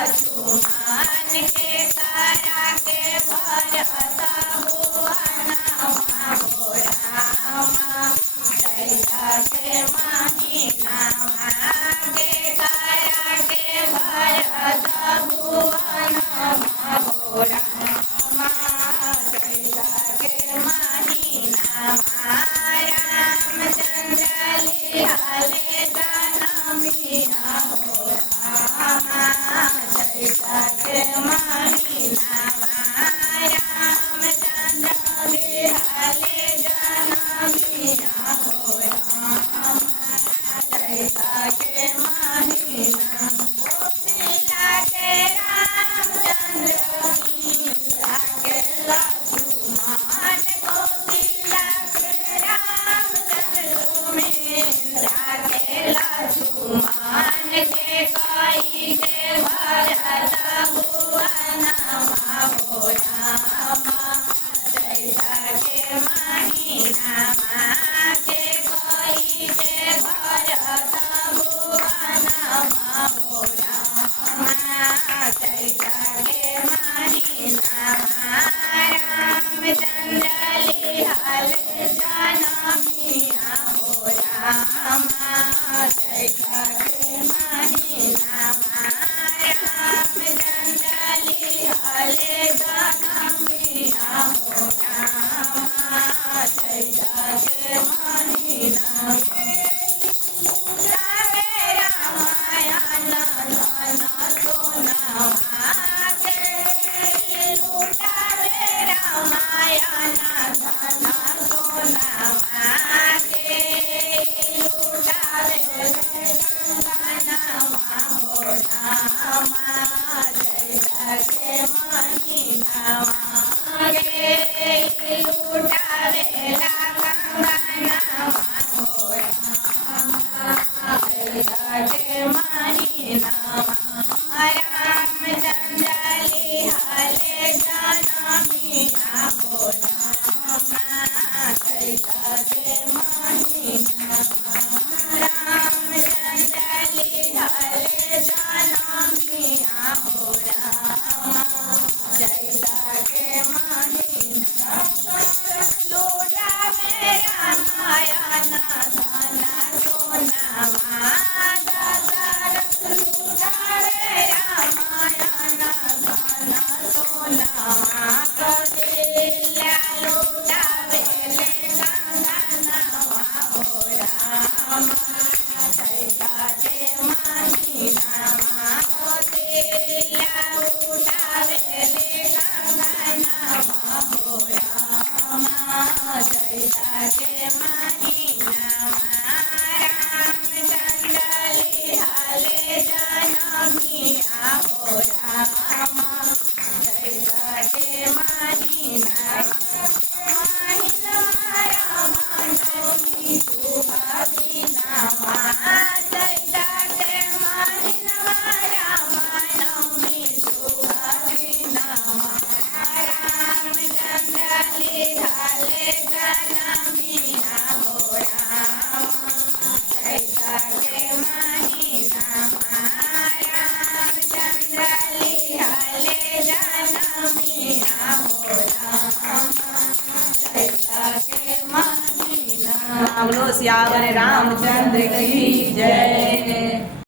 लक्ष्मण के करा के भरत भुवनमा हो रामा चैता के महीनामा के करा के भरत भुवनमा हो रामा चैता के महीनामा रामचंद्र लिहाले जनमिया हो रामा चैता के महीनामा रामचंद्र लिहाले जनमिया हो रामा चैता के महीनामा कोशिला के रामचंद्र मीरा के लक्ष्मण कोशिला के रामचंद्र मीरा के लक्ष्मण के कई के भरत भुवनमा हो रामा चैता के महीनामा के कई के भरत भुवनमा हो रामा चैता के महीनामा रामचंद्र लिहाले जनमिया हो रामा चैता के महीनामा रामचंद्र लिहाले जनमिया हो रामा चैता के महीनामा लुटावे रामायण धन सोनामा के लुटावे रामायण धन सोनामा के लुटावे गंगनमा हो रामा चैता के महीनामा के लुटावे गंगनमा हो रामा चैता के महीनामा रामचंद्र लिहाले जनमिया हो रामा चैता के महीनामा रामचंद्र लिहाले जनमिया हो रामा चैता के महीनामा लुटावे रामायण धन सोनामा दशरथ लुटावे रामायण धन सोनामा कौशल्या लुटावे गंगनमा हो रामा चैता के महीनामा कौशल्या लुटावे गंगनमा हो रामा चैता के महीनामा रामचंद्र लिहाले जनमिया हो रामा चैता के महीनामा महीनामा रामनवमी शुभ दिनमा चैता के महीनामा रामनवमी शुभ दिनमा रामचंद्र लिहाले जनमिया हो रामा चैता के महीनामा रामचंद्र लिहाले जनमिया हो रामा चैता के महीनामा। बोलो सियावर रामचंद्र की जय।